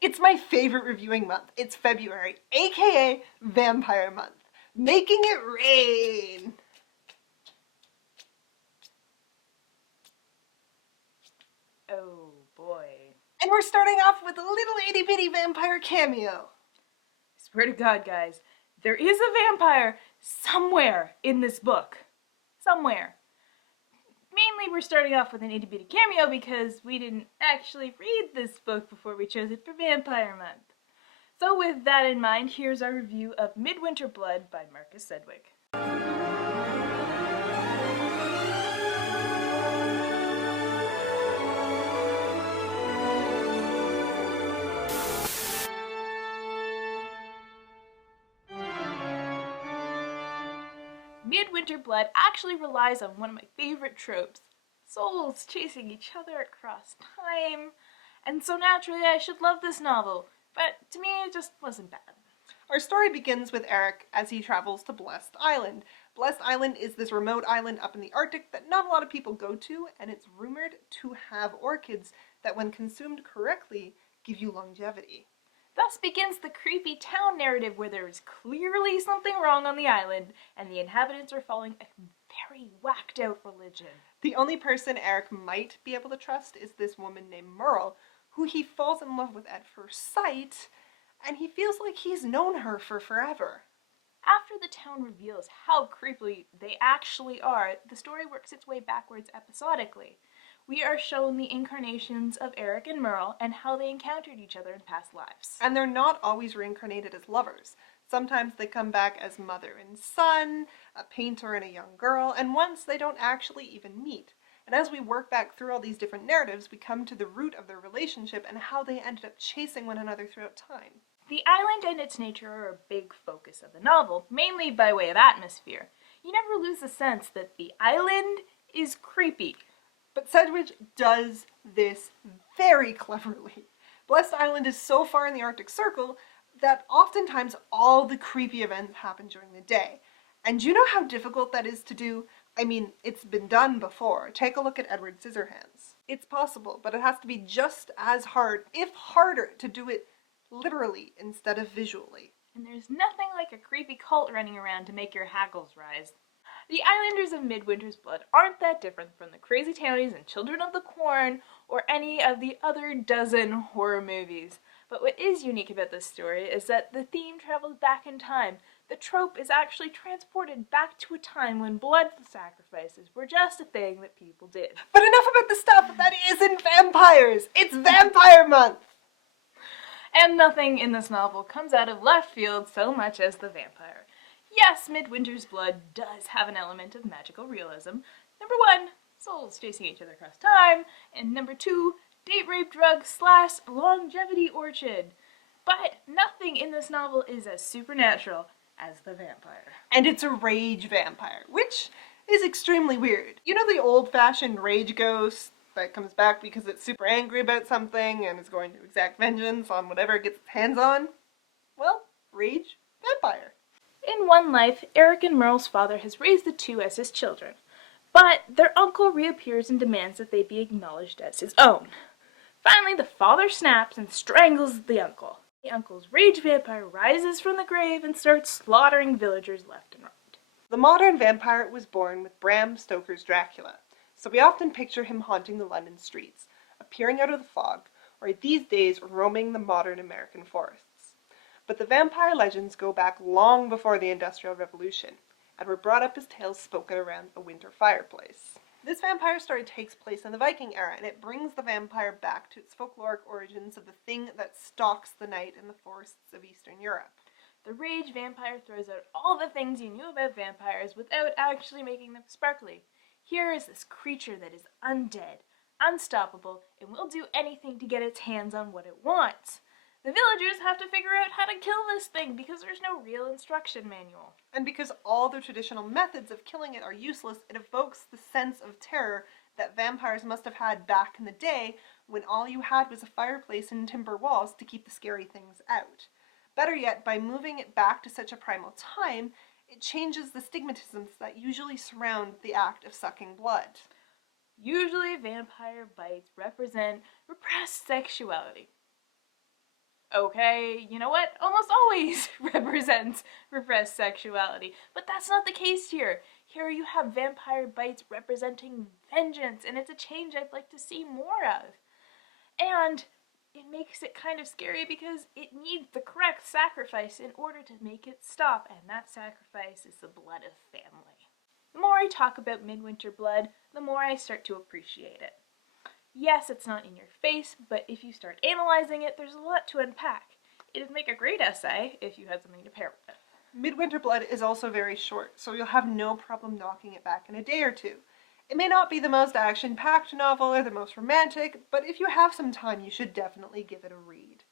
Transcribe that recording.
It's my favorite reviewing month. It's February, aka Vampire Month. Making it rain! Oh boy. And we're starting off with a little itty bitty vampire cameo. Swear to God, guys, there is a vampire somewhere in this book. Somewhere. Mainly we're starting off with an itty bitty cameo because we didn't actually read this book before we chose it for Vampire Month. So with that in mind, here's our review of Midwinterblood by Marcus Sedgwick. Midwinterblood actually relies on one of my favorite tropes, souls chasing each other across time, and so naturally I should love this novel, but to me it just wasn't bad. Our story begins with Eric as he travels to Blessed Island. Blessed Island is this remote island up in the Arctic that not a lot of people go to, and it's rumored to have orchids that, when consumed correctly, give you longevity. Thus begins the creepy town narrative where there is clearly something wrong on the island, and the inhabitants are following a very whacked out religion. The only person Eric might be able to trust is this woman named Merle, who he falls in love with at first sight, and he feels like he's known her for forever. After the town reveals how creepy they actually are, the story works its way backwards episodically. We are shown the incarnations of Eric and Merle and how they encountered each other in past lives. And they're not always reincarnated as lovers. Sometimes they come back as mother and son, a painter and a young girl, and once they don't actually even meet. And as we work back through all these different narratives, we come to the root of their relationship and how they ended up chasing one another throughout time. The island and its nature are a big focus of the novel, mainly by way of atmosphere. You never lose the sense that the island is creepy. But Sedgwick does this very cleverly. Blessed Island is so far in the Arctic Circle that oftentimes all the creepy events happen during the day. And do you know how difficult that is to do? I mean, it's been done before. Take a look at Edward Scissorhands. It's possible, but it has to be just as hard, if harder, to do it literally instead of visually. And there's nothing like a creepy cult running around to make your hackles rise. The Islanders of Midwinterblood aren't that different from the Crazy Townies and Children of the Corn or any of the other dozen horror movies. But what is unique about this story is that the theme travels back in time. The trope is actually transported back to a time when blood sacrifices were just a thing that people did. But enough about the stuff that isn't vampires! It's Vampire Month! And nothing in this novel comes out of left field so much as the vampire. Yes, Midwinterblood does have an element of magical realism. Number 1, souls chasing each other across time. And number 2, date rape drug / longevity orchid. But nothing in this novel is as supernatural as the vampire. And it's a rage vampire, which is extremely weird. You know the old-fashioned rage ghost that comes back because it's super angry about something and is going to exact vengeance on whatever it gets its hands on? Well, rage vampire. In one life, Eric and Merle's father has raised the two as his children, but their uncle reappears and demands that they be acknowledged as his own. Finally, the father snaps and strangles the uncle. The uncle's rage vampire rises from the grave and starts slaughtering villagers left and right. The modern vampire was born with Bram Stoker's Dracula, so we often picture him haunting the London streets, appearing out of the fog, or these days roaming the modern American forests. But the vampire legends go back long before the Industrial Revolution, and were brought up as tales spoken around a winter fireplace. This vampire story takes place in the Viking era, and it brings the vampire back to its folkloric origins of the thing that stalks the night in the forests of Eastern Europe. The rage vampire throws out all the things you knew about vampires without actually making them sparkly. Here is this creature that is undead, unstoppable, and will do anything to get its hands on what it wants. The villagers have to figure out how to kill this thing because there's no real instruction manual. And because all the traditional methods of killing it are useless, it evokes the sense of terror that vampires must have had back in the day when all you had was a fireplace and timber walls to keep the scary things out. Better yet, by moving it back to such a primal time, it changes the stigmatisms that usually surround the act of sucking blood. Usually vampire bites represent repressed sexuality. Okay, you know what? Almost always represents repressed sexuality. But that's not the case here. Here you have vampire bites representing vengeance, and it's a change I'd like to see more of. And it makes it kind of scary because it needs the correct sacrifice in order to make it stop, and that sacrifice is the blood of family. The more I talk about Midwinterblood, the more I start to appreciate it. Yes, it's not in your face, but if you start analyzing it, there's a lot to unpack. It'd make a great essay if you had something to pair with it. Midwinterblood is also very short, so you'll have no problem knocking it back in a day or two. It may not be the most action-packed novel or the most romantic, but if you have some time, you should definitely give it a read.